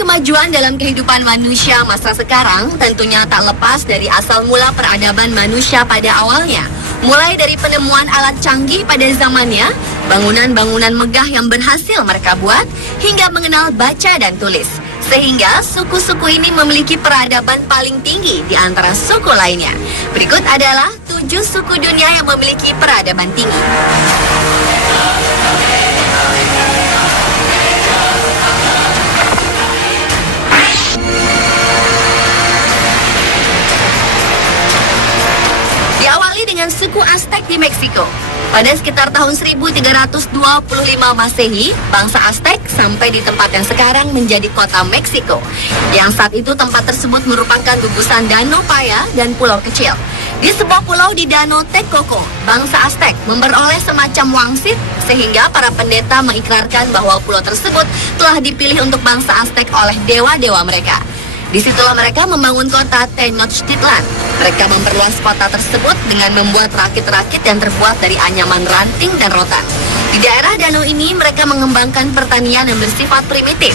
kemajuan dalam kehidupan manusia masa sekarang tentunya tak lepas dari asal mula peradaban manusia pada awalnya. Mulai dari penemuan alat canggih pada zamannya, bangunan-bangunan megah yang berhasil mereka buat, hingga mengenal baca dan tulis. Sehingga suku-suku ini memiliki peradaban paling tinggi di antara suku lainnya. Berikut adalah 7 suku dunia yang memiliki peradaban tinggi. Diawali dengan suku Aztec di Meksiko. Pada sekitar tahun 1325 Masehi, bangsa Aztec sampai di tempat yang sekarang menjadi kota Meksiko. Yang saat itu tempat tersebut merupakan gugusan Danau Paya dan pulau kecil. Di sebuah pulau di Danau Texcoco, bangsa Aztec memperoleh semacam wangsit sehingga para pendeta mengikrarkan bahwa pulau tersebut telah dipilih untuk bangsa Aztec oleh dewa-dewa mereka. Disitulah mereka membangun kota Tenochtitlan. Mereka memperluas kota tersebut dengan membuat rakit-rakit yang terbuat dari anyaman ranting dan rotan. Di daerah danau ini mereka mengembangkan pertanian yang bersifat primitif.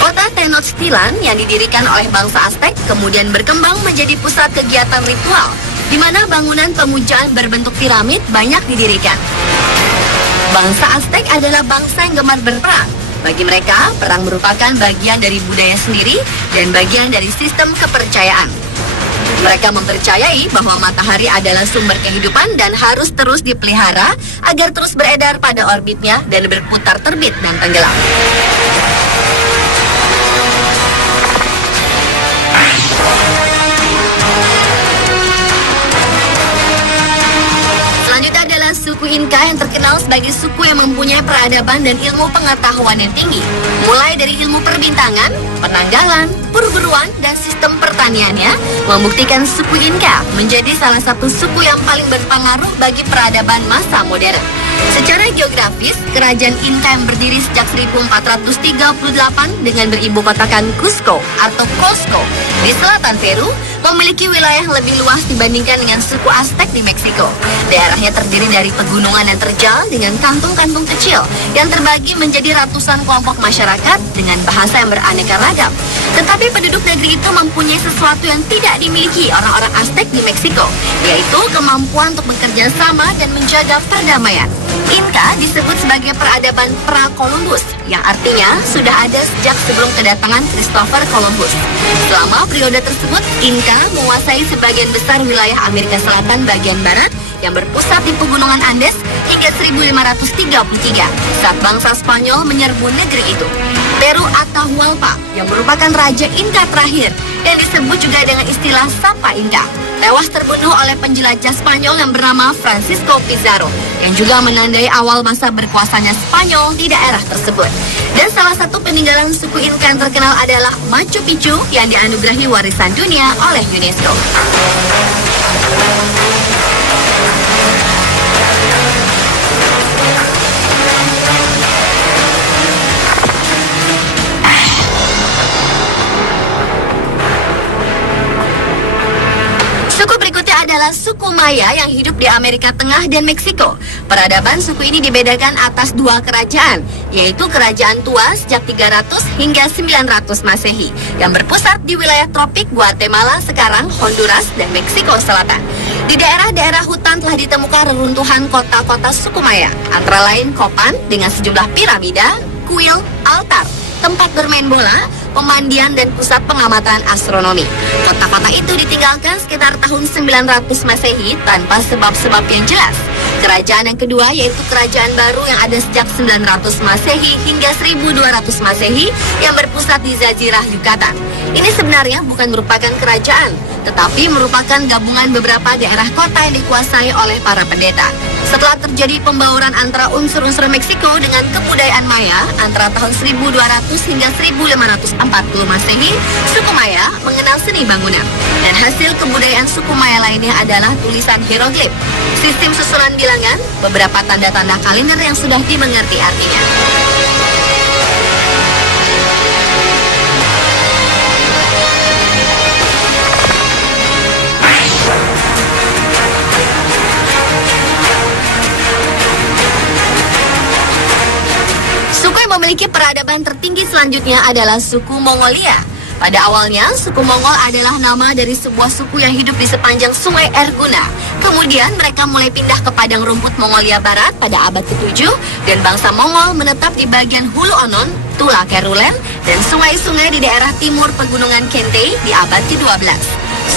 Kota Tenochtitlan yang didirikan oleh bangsa Aztec kemudian berkembang menjadi pusat kegiatan ritual, di mana bangunan pemujaan berbentuk piramid banyak didirikan. Bangsa Aztec adalah bangsa yang gemar berperang. Bagi mereka, perang merupakan bagian dari budaya sendiri dan bagian dari sistem kepercayaan. Mereka mempercayai bahwa matahari adalah sumber kehidupan dan harus terus dipelihara agar terus beredar pada orbitnya dan berputar terbit dan tenggelam. Selanjutnya adalah suku Inca yang terkenal sebagai suku yang mempunyai peradaban dan ilmu pengetahuan yang tinggi. Mulai dari ilmu perbintangan, penanggalan, perburuan, dan sistem pertaniannya, membuktikan suku Inca menjadi salah satu suku yang paling berpengaruh bagi peradaban masa modern. Secara geografis, kerajaan Inca yang berdiri sejak 1438 dengan beribu kotakan Cusco atau Cusco di selatan Peru, memiliki wilayah yang lebih luas dibandingkan dengan suku Aztec di Meksiko. Daerahnya terdiri dari pegunungan yang terjal dengan kantung-kantung kecil yang terbagi menjadi ratusan kelompok masyarakat dengan bahasa yang beraneka ragam. Tetapi penduduk negeri itu mempunyai sesuatu yang tidak dimiliki orang-orang Aztec di Meksiko, yaitu kemampuan untuk bekerja sama dan menjaga perdamaian. Inca disebut sebagai peradaban pra-Columbus, yang artinya sudah ada sejak sebelum kedatangan Christopher Columbus. Selama periode tersebut, Inca menguasai sebagian besar wilayah Amerika Selatan bagian barat yang berpusat di pegunungan Andes hingga 1533 saat bangsa Spanyol menyerbu negeri itu. Peru Atahualpa yang merupakan raja Inca terakhir yang disebut juga dengan istilah Sapa Inca, tewas terbunuh oleh penjelajah Spanyol yang bernama Francisco Pizarro yang juga menandai awal masa berkuasanya Spanyol di daerah tersebut. Dan salah satu peninggalan suku Inca yang terkenal adalah Machu Picchu yang dianugerahi warisan dunia oleh UNESCO. Suku berikutnya adalah suku Maya yang hidup di Amerika Tengah dan Meksiko. Peradaban suku ini dibedakan atas dua kerajaan, yaitu Kerajaan Tua sejak 300 hingga 900 Masehi, yang berpusat di wilayah tropik Guatemala sekarang, Honduras, dan Meksiko Selatan. Di daerah-daerah hutan telah ditemukan reruntuhan kota-kota suku Maya, antara lain Copan dengan sejumlah piramida, kuil, altar, tempat bermain bola, pemandian, dan pusat pengamatan astronomi. Kota-kota itu ditinggalkan sekitar tahun 900 Masehi tanpa sebab-sebab yang jelas. Kerajaan yang kedua yaitu Kerajaan Baru yang ada sejak 900 Masehi hingga 1200 Masehi yang berpusat di Jazirah Yucatan. Ini sebenarnya bukan merupakan kerajaan, tetapi merupakan gabungan beberapa daerah kota yang dikuasai oleh para pendeta. Setelah terjadi pembauran antara unsur-unsur Meksiko dengan kebudayaan Maya antara tahun 1200 hingga 1540 Masehi, suku Maya mengenal seni bangunan. Dan hasil kebudayaan suku Maya lainnya adalah tulisan hieroglif, sistem susunan bilangan, beberapa tanda-tanda kalender yang sudah dimengerti artinya. memiliki peradaban tertinggi selanjutnya adalah suku Mongolia. Pada awalnya, suku Mongol adalah nama dari sebuah suku yang hidup di sepanjang sungai Erguna. Kemudian mereka mulai pindah ke padang rumput Mongolia Barat pada abad ke-7 dan bangsa Mongol menetap di bagian Hulu Onon, Tula Kerulen, dan sungai-sungai di daerah timur pegunungan Kentei di abad ke-12.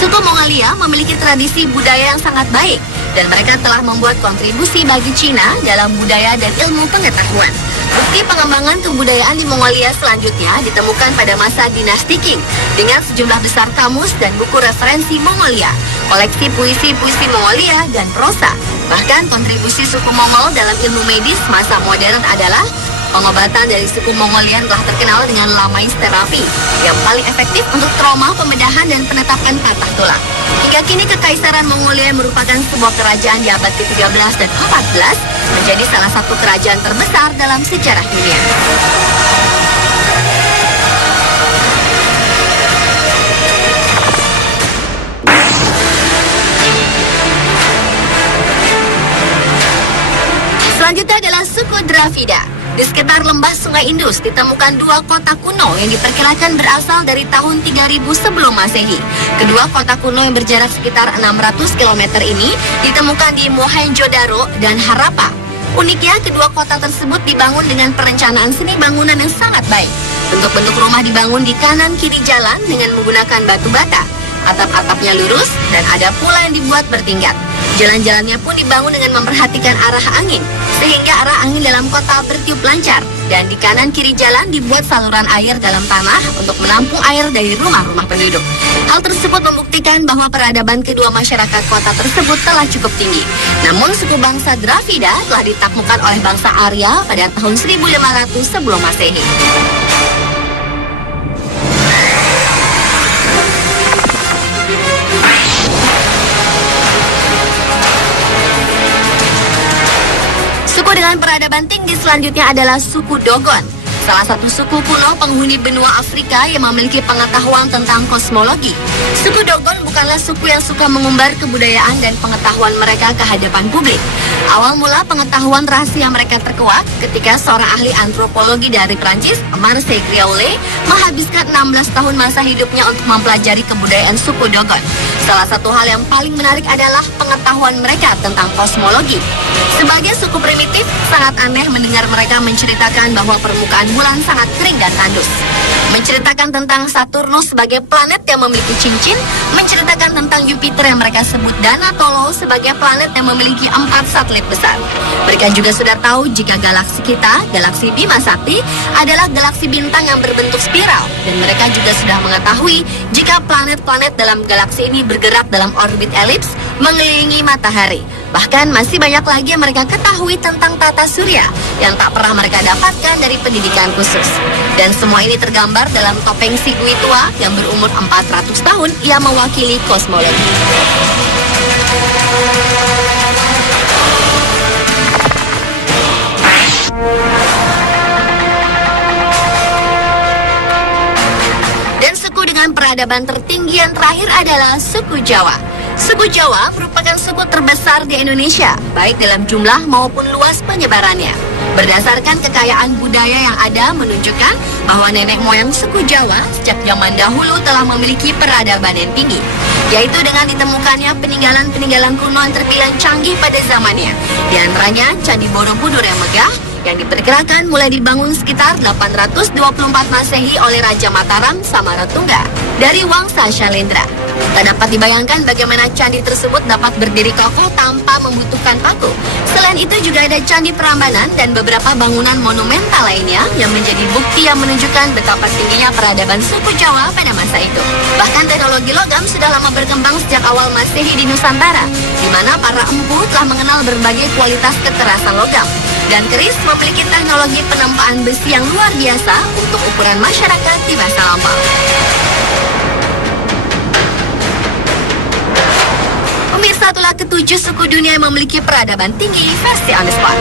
Suku Mongolia memiliki tradisi budaya yang sangat baik dan mereka telah membuat kontribusi bagi Cina dalam budaya dan ilmu pengetahuan. Bukti pengembangan kebudayaan di Mongolia selanjutnya ditemukan pada masa dinasti Qing dengan sejumlah besar kamus dan buku referensi Mongolia, koleksi puisi-puisi Mongolia, dan prosa. Bahkan kontribusi suku Mongol dalam ilmu medis masa modern adalah pengobatan dari suku Mongolia telah terkenal dengan lamais terapi yang paling efektif untuk trauma, pembedahan, dan penetapan patah tulang. Hingga kini Kekaisaran Mongolia merupakan sebuah kerajaan di abad ke-13 dan 14 menjadi salah satu kerajaan terbesar dalam sejarah dunia. Selanjutnya adalah suku Dravida. Di sekitar lembah Sungai Indus ditemukan dua kota kuno yang diperkirakan berasal dari tahun 3000 sebelum Masehi. Kedua kota kuno yang berjarak sekitar 600 km ini ditemukan di Mohenjo-daro dan Harappa. Uniknya, kedua kota tersebut dibangun dengan perencanaan seni bangunan yang sangat baik. Bentuk-bentuk rumah dibangun di kanan kiri jalan dengan menggunakan batu bata. Atap-atapnya lurus dan ada pula yang dibuat bertingkat. Jalan-jalannya pun dibangun dengan memperhatikan arah angin, sehingga arah angin dalam kota bertiup lancar. Dan di kanan kiri jalan dibuat saluran air dalam tanah untuk menampung air dari rumah-rumah penduduk. Hal tersebut membuktikan bahwa peradaban kedua masyarakat kota tersebut telah cukup tinggi. Namun suku bangsa Dravida telah ditaklukkan oleh bangsa Arya pada tahun 1500 sebelum Masehi. Suku dengan peradaban tinggi selanjutnya adalah suku Dogon, salah satu suku kuno penghuni benua Afrika yang memiliki pengetahuan tentang kosmologi. Suku Dogon bukanlah suku yang suka mengumbar kebudayaan dan pengetahuan mereka ke hadapan publik. Awal mula pengetahuan rahasia mereka terkuak ketika seorang ahli antropologi dari Prancis, Marcel Griaule, menghabiskan 16 tahun masa hidupnya untuk mempelajari kebudayaan suku Dogon. Salah satu hal yang paling menarik adalah pengetahuan mereka tentang kosmologi. Sebagai suku primitif, sangat aneh mendengar mereka menceritakan bahwa permukaan bulan sangat kering dan tandus. Menceritakan tentang Saturnus sebagai planet yang memiliki cincin, menceritakan tentang Jupiter yang mereka sebut Danatolo sebagai planet yang memiliki 4 satelit besar. Mereka juga sudah tahu jika galaksi kita, galaksi Bima Sakti, adalah galaksi bintang yang berbentuk spiral. Dan mereka juga sudah mengetahui jika planet-planet dalam galaksi ini bergerak dalam orbit elips mengelilingi matahari. Bahkan masih banyak lagi yang mereka ketahui tentang tata surya yang tak pernah mereka dapatkan dari pendidikan khusus. Dan semua ini tergambar dalam topeng si Gui tua yang berumur 400 tahun yang mewakili kosmologi. Dan suku dengan peradaban tertinggi yang terakhir adalah suku Jawa. Suku Jawa merupakan suku terbesar di Indonesia, baik dalam jumlah maupun luas penyebarannya. Berdasarkan kekayaan budaya yang ada menunjukkan bahwa nenek moyang suku Jawa sejak zaman dahulu telah memiliki peradaban yang tinggi, yaitu dengan ditemukannya peninggalan-peninggalan kuno yang terbilang canggih pada zamannya. Di antaranya Candi Borobudur yang megah, yang diperkirakan mulai dibangun sekitar 824 Masehi oleh Raja Mataram Samaratungga dari Wangsa Syailendra. Tak dapat dibayangkan bagaimana candi tersebut dapat berdiri kokoh tanpa membutuhkan paku. Selain itu juga ada Candi Prambanan dan beberapa bangunan monumental lainnya yang menjadi bukti yang menunjukkan betapa tingginya peradaban suku Jawa pada masa itu. Bahkan teknologi logam sudah lama berkembang sejak awal Masehi di Nusantara, di mana para empu telah mengenal berbagai kualitas kekerasan logam. Dan keris memiliki teknologi penempaan besi yang luar biasa untuk ukuran masyarakat di masa lampau. Pemirsa, itulah ketujuh suku dunia yang memiliki peradaban tinggi versi on the spot.